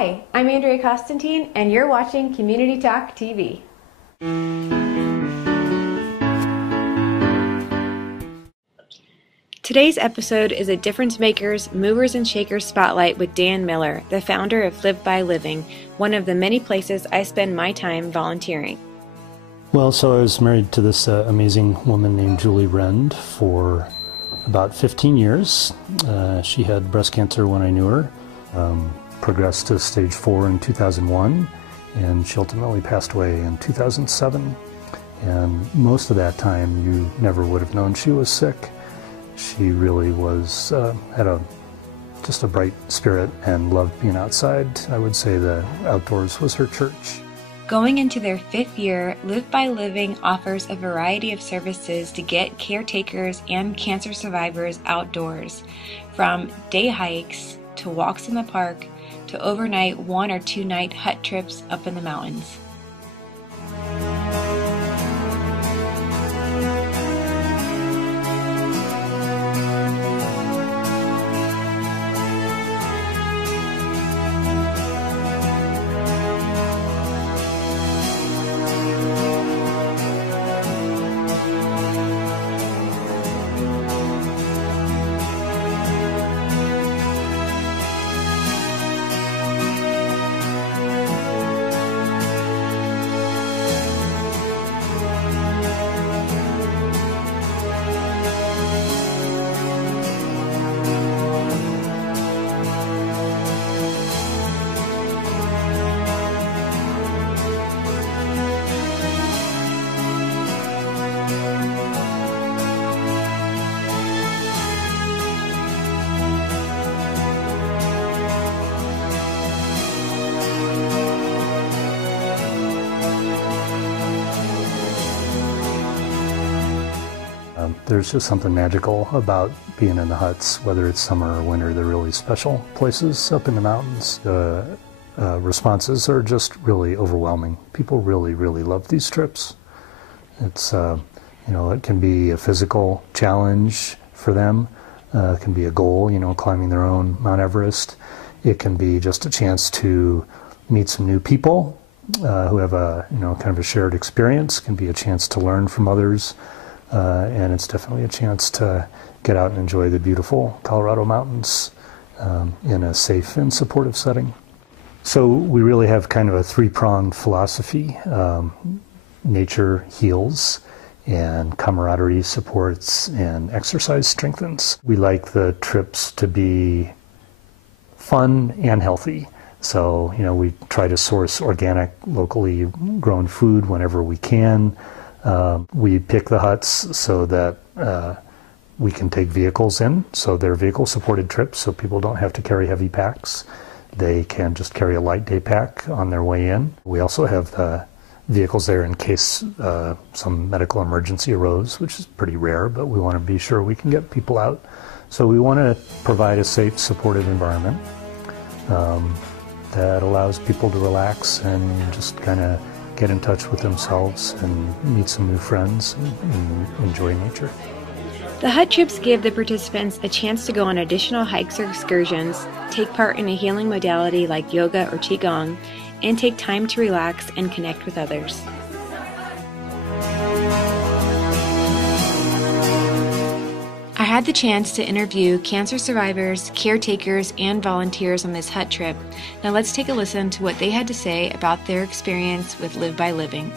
Hi, I'm Andrea Constantine, and you're watching Community Talk TV. Today's episode is a Difference Makers, Movers and Shakers Spotlight with Dan Miller, the founder of Live by Living, one of the many places I spend my time volunteering. Well, so I was married to this amazing woman named Julie Rend for about 15 years. She had breast cancer when I knew her, progressed to stage 4 in 2001, and she ultimately passed away in 2007. And most of that time, you never would have known she was sick. She really was, had just a bright spirit and loved being outside. I would say the outdoors was her church. Going into their 5th year, Live by Living offers a variety of services to get caretakers and cancer survivors outdoors, from day hikes to walks in the park to overnight 1 or 2 night hut trips up in the mountains. There's just something magical about being in the huts, whether it's summer or winter. They're really special places up in the mountains. The responses are just really overwhelming. People really, really love these trips. It's, it can be a physical challenge for them. It can be a goal, climbing their own Mount Everest. It can be just a chance to meet some new people who have a, kind of a shared experience. It can be a chance to learn from others. And it's definitely a chance to get out and enjoy the beautiful Colorado mountains in a safe and supportive setting. So we really have kind of a 3-pronged philosophy. Nature heals, and camaraderie supports, and exercise strengthens. We like the trips to be fun and healthy. So, we try to source organic, locally grown food whenever we can. We pick the huts so that we can take vehicles in, so they're vehicle-supported trips, so people don't have to carry heavy packs. They can just carry a light day pack on their way in. We also have the vehicles there in case some medical emergency arose, which is pretty rare, but we want to be sure we can get people out. So we want to provide a safe, supportive environment that allows people to relax and just kind of get in touch with themselves and meet some new friends and enjoy nature. The hut trips give the participants a chance to go on additional hikes or excursions, take part in a healing modality like yoga or qigong, and take time to relax and connect with others. I had the chance to interview cancer survivors, caretakers, and volunteers on this hut trip. Now let's take a listen to what they had to say about their experience with Live by Living.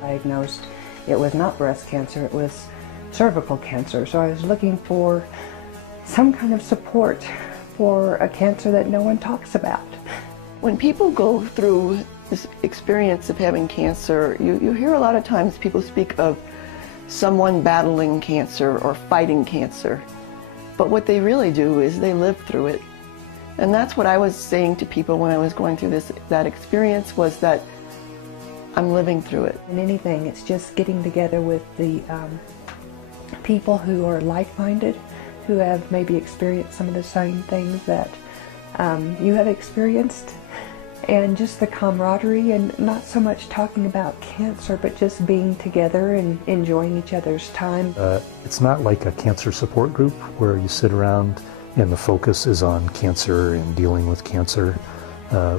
Diagnosed, it was not breast cancer, it was cervical cancer. So I was looking for some kind of support for a cancer that no one talks about. When people go through this experience of having cancer, you hear a lot of times people speak of someone battling cancer or fighting cancer. But what they really do is they live through it. And that's what I was saying to people when I was going through that experience, was that I'm living through it. In anything, it's just getting together with the people who are like-minded, who have maybe experienced some of the same things that you have experienced, and just the camaraderie, and not so much talking about cancer, but just being together and enjoying each other's time. It's not like a cancer support group where you sit around and the focus is on cancer and dealing with cancer.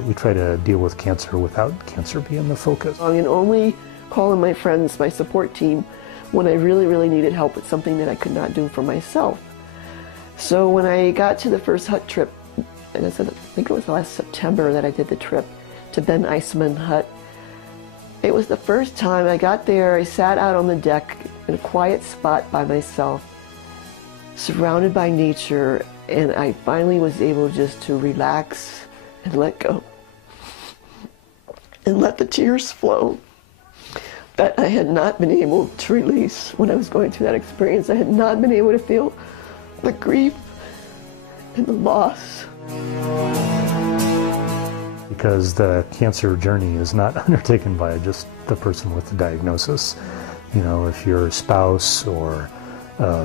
We try to deal with cancer without cancer being the focus. I can only call in my friends, my support team, when I really, really needed help with something that I could not do for myself. So when I got to the first hut trip, and I think it was last September that I did the trip to Ben Eisman Hut, it was the first time I got there. I sat out on the deck in a quiet spot by myself, surrounded by nature, and I finally was able just to relax and let go and let the tears flow that I had not been able to release when I was going through that experience. I had not been able to feel the grief and the loss. Because the cancer journey is not undertaken by just the person with the diagnosis. You know, if your spouse or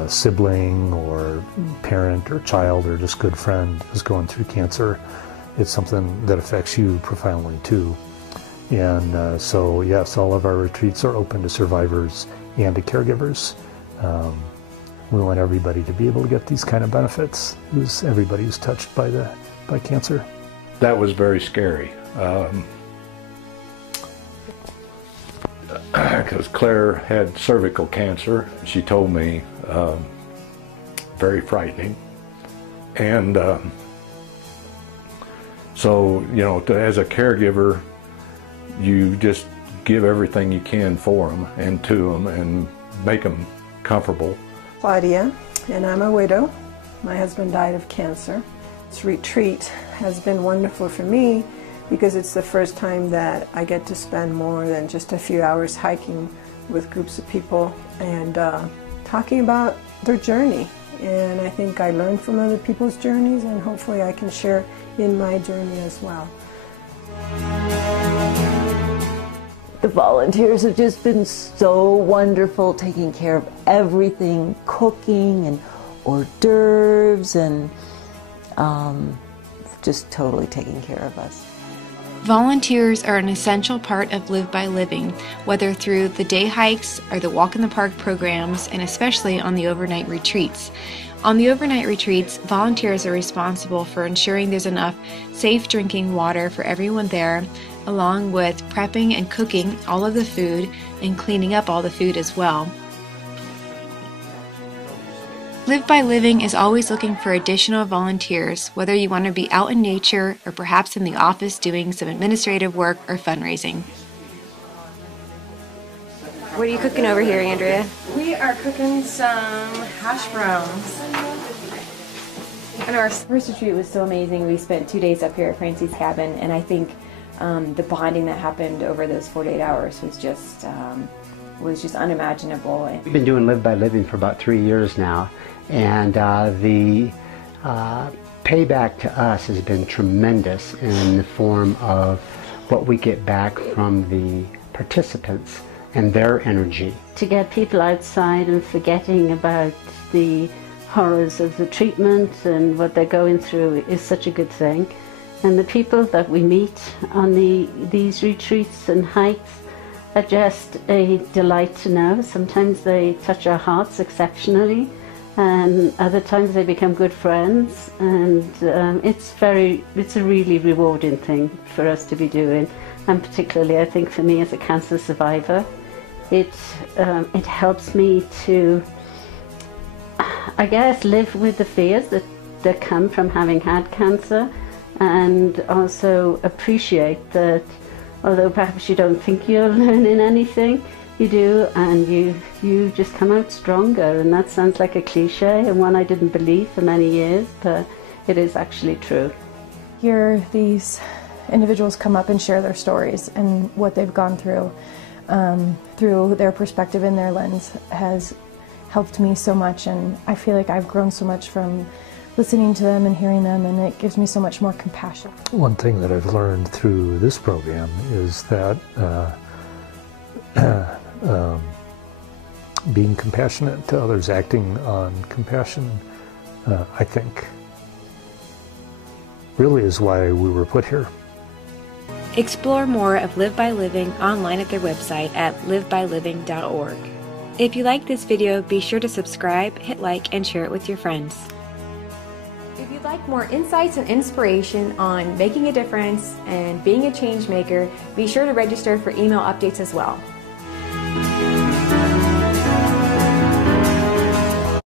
sibling or parent or child or just good friend is going through cancer, it's something that affects you profoundly too. And so yes, all of our retreats are open to survivors and to caregivers. We want everybody to be able to get these kind of benefits, because everybody is touched by cancer. That was very scary. Because Claire had cervical cancer, she told me, very frightening. And so, you know, as a caregiver, you just give everything you can for them and to them and make them comfortable. Claudia, and I'm a widow. My husband died of cancer. This retreat has been wonderful for me because it's the first time that I get to spend more than just a few hours hiking with groups of people and talking about their journey. And I think I learned from other people's journeys, and hopefully I can share in my journey as well. The volunteers have just been so wonderful, taking care of everything, cooking and hors d'oeuvres, and just totally taking care of us. Volunteers are an essential part of Live by Living, whether through the day hikes or the walk in the park programs, and especially on the overnight retreats. On the overnight retreats, volunteers are responsible for ensuring there's enough safe drinking water for everyone there, along with prepping and cooking all of the food and cleaning up all the food as well. Live by Living is always looking for additional volunteers, whether you want to be out in nature or perhaps in the office doing some administrative work or fundraising. What are you cooking over here, Andrea? We are cooking some hash browns. And our first retreat was so amazing. We spent 2 days up here at Francie's cabin, and I think the bonding that happened over those 4 to 8 hours was just unimaginable. We've been doing Live by Living for about 3 years now, and the payback to us has been tremendous in the form of what we get back from the participants and their energy. To get people outside and forgetting about the horrors of the treatment and what they're going through is such a good thing. And the people that we meet on these retreats and hikes are just a delight to know. Sometimes they touch our hearts exceptionally, and other times they become good friends, and it's a really rewarding thing for us to be doing. And particularly I think for me as a cancer survivor, it helps me to, I guess, live with the fears that come from having had cancer, and also appreciate that although perhaps you don't think you're learning anything, you do, and you just come out stronger. And that sounds like a cliche and one I didn't believe for many years, but it is actually true. Hear these individuals come up and share their stories and what they've gone through their perspective and their lens has helped me so much, and I feel like I've grown so much from listening to them and hearing them, and it gives me so much more compassion. One thing that I've learned through this program is that being compassionate to others, acting on compassion, I think, really is why we were put here. Explore more of Live by Living online at their website at livebyliving.org. If you like this video, be sure to subscribe, hit like, and share it with your friends. you'd like more insights and inspiration on making a difference and being a change maker, be sure to register for email updates as well.